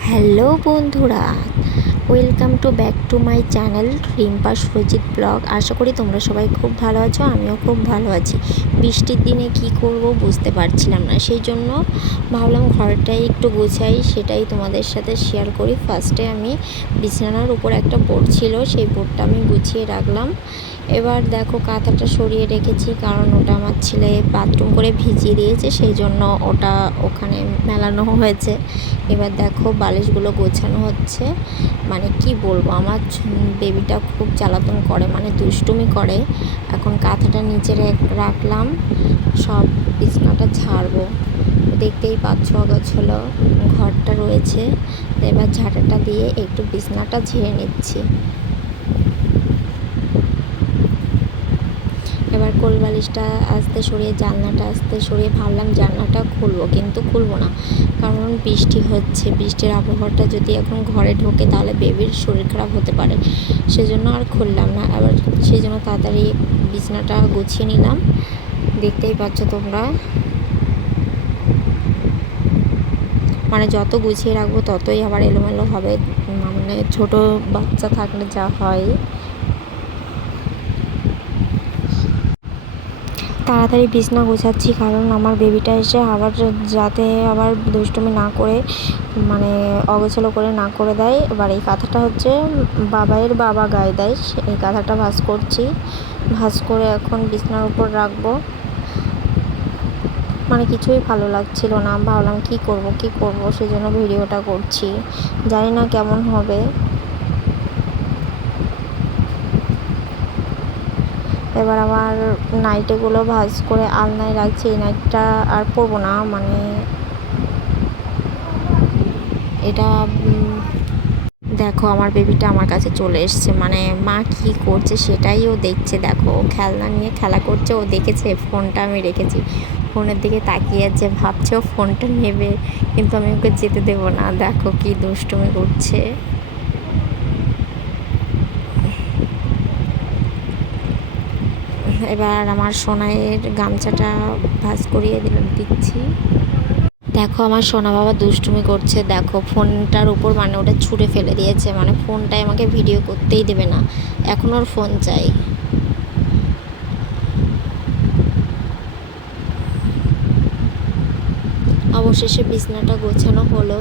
Hello বন্ধুরা welcome to back to my channel Rimpa Surajit vlog. আশা করি তোমরা সবাই খুব ভালো আছো, আমিও খুব ভালো আছি। বৃষ্টির দিনে কি করব বুঝতে পারছিলাম না, সেই জন্য ভাবলাম ঘরটাই একটু গোছাই, সেটাই তোমাদের সাথে শেয়ার করি। ফার্স্টে আমি বিছানার উপর একটা বোর্ড ছিল, সেই বোর্ডটা আমি গুছিয়ে রাখলাম। এবার দেখো কাঁথাটা সরিয়ে রেখেছি, কারণ ওটা আমার ছেলে বাথরুম করে ভিজিয়ে দিয়েছে, সেই জন্য ওটা ওখানে মেলানো হয়েছে। এবার দেখো বালিশগুলো গোছানো হচ্ছে। মানে কি বলব, আমার বেবিটা খুব জ্বালাতন করে মানে দুষ্টুমি করে। এখন কাঁথাটা নিচে রাখলাম, সব বিছনাটা ছাড়বো দেখতেই পাচ্ছ হলো ঘরটা রয়েছে। এবার ঝাঁটাটা দিয়ে একটু বিছনাটা ঝেড়ে নিচ্ছি। এবার কোল বালিশটা আস্তে সরিয়ে, জানলাটা আস্তে সরিয়ে ভাবলাম জানলাটা খুলবো, কিন্তু খুলবো না। কারণ বৃষ্টি হচ্ছে, বৃষ্টির আবহাওয়াটা যদি এখন ঘরে ঢোকে তাহলে বেবির শরীর খারাপ হতে পারে। সেজন্য আর খুললাম না। আবার সেই জন্য তাড়াতাড়ি বিছনাটা গুছিয়ে নিলাম। দেখতেই পাচ্ছ তোমরা। মানে যত গুছিয়ে রাখব ততই আবার এলোমেলো হবে। মানে ছোট বাচ্চা থাকলে যা হয়। তাড়াতাড়ি বিছনা গোছাচ্ছি, কারণ আমার বেবিটা এসে আবার যাতে আবার দুষ্টুমি না করে মানে অগোছালো করে না করে দেয়। এবার এই কাঁথাটা হচ্ছে বাবাইয়ের বাবা গায়ে দেয় এই কাঁথাটা ভাজ করছি। ভাজ করে এখন বিছনার উপর রাখব। মানে কিছুই ভালো লাগছিল না। ভাবলাম কি করব কি করব, সেজন্য ভিডিওটা করছি। জানি না কেমন হবে। এবার আমার নাইটেগুলো ভাজ করে আলনায় রাখছি, এই নাইটটা আর পরবো না মানে এটা দেখো আমার বেবিটা আমার কাছে চলে এসছে মানে মা কি করছে সেটাই ও দেখছে, দেখো খেলনা নিয়ে খেলা করছে, ও দেখেছে ফোনটা আমি রেখেছি, ফোনের দিকে তাকিয়ে আছে, ভাবছে ও ফোনটা নেবে, কিন্তু আমি ওকে যেতে দেবো না, দেখো কি দুষ্টুমি করছে। এবার আমার সোনাইয়ের গামছাটা ভাজ করিয়ে দিলাম দিচ্ছি। দেখো আমার সোনা বাবা দুষ্টুমি করছে, দেখো ফোনটার উপর মানে ওটা ছুঁড়ে ফেলে দিয়েছে মানে ফোনটাই আমাকে ভিডিও করতেই দেবে না, এখন ওর ফোন চাই। অবশেষে বিছনাটা গোছানো হলো।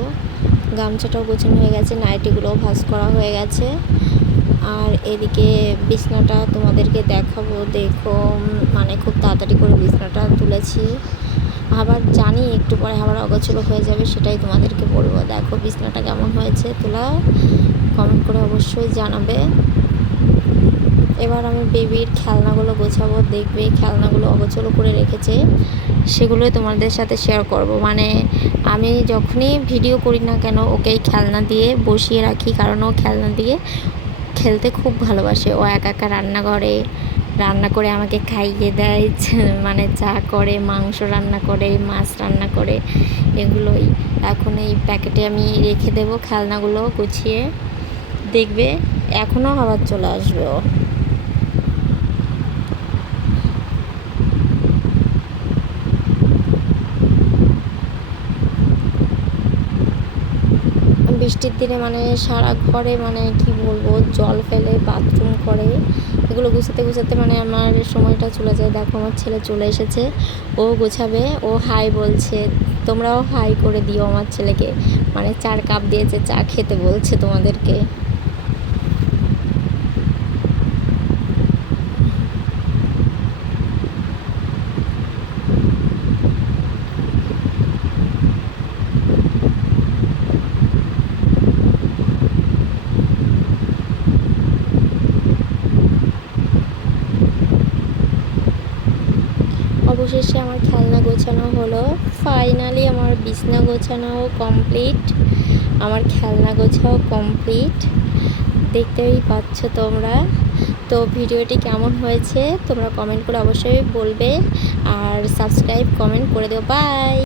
গামছাটাও গোছানো হয়ে গেছে, নাইটিগুলোও ভাজ করা হয়ে গেছে। আর এদিকে বিছনাটা তোমাদেরকে দেখাবো, দেখো মানে খুব তাড়াতাড়ি করে বিছনাটা তুলেছি। আবার জানি একটু পরে আবার অগোছলো হয়ে যাবে, সেটাই তোমাদেরকে বলব। দেখো বিছনাটা কেমন হয়েছে, তোলা কমেন্ট করে অবশ্যই জানাবে। এবার আমি বেবির খেলনাগুলো গোছাবো, দেখবে খেলনাগুলো অগোছলো করে রেখেছে। সেগুলোই তোমাদের সাথে শেয়ার করব। মানে আমি যখনই ভিডিও করি না কেন, ওকেই খেলনা দিয়ে বসিয়ে রাখি। কারণ ও খেলনা দিয়ে খেলতে খুব ভালোবাসে। ও একা একা রান্না করে রান্না করে আমাকে খাইয়ে দেয়। মানে চা করে, মাংস রান্না করে, মাছ রান্না করে, এগুলোই। এখন এই প্যাকেটে আমি রেখে দেবো খেলনাগুলো গুছিয়ে। দেখবে এখনও আবার চলে আসবে ও। বৃষ্টির দিনে মানে সারা ঘরে মানে কি বলব, জল ফেলে বাথরুম করে, এগুলো গুছাতে গুছাতে মানে আমার সময়টা চলে যায়। দেখো আমার ছেলে চলে এসেছে, ও গোছাবে, ও হাই বলছে, তোমরাও হাই করে দিও আমার ছেলেকে। মানে চার কাপ দিয়েছে, চা খেতে বলছে তোমাদেরকে। অবশেষে আমার খেলনা গোছানো হলো। ফাইনালি আমার বিছনা গোছানো কমপ্লিট আমার খেলনা গোছাও কমপ্লিট দেখতেই পাচ্ছ তোমরা। তো ভিডিওটি কেমন হয়েছে তোমরা কমেন্ট করে অবশ্যই বলবে। আর সাবস্ক্রাইব কমেন্ট করে দেবো বাই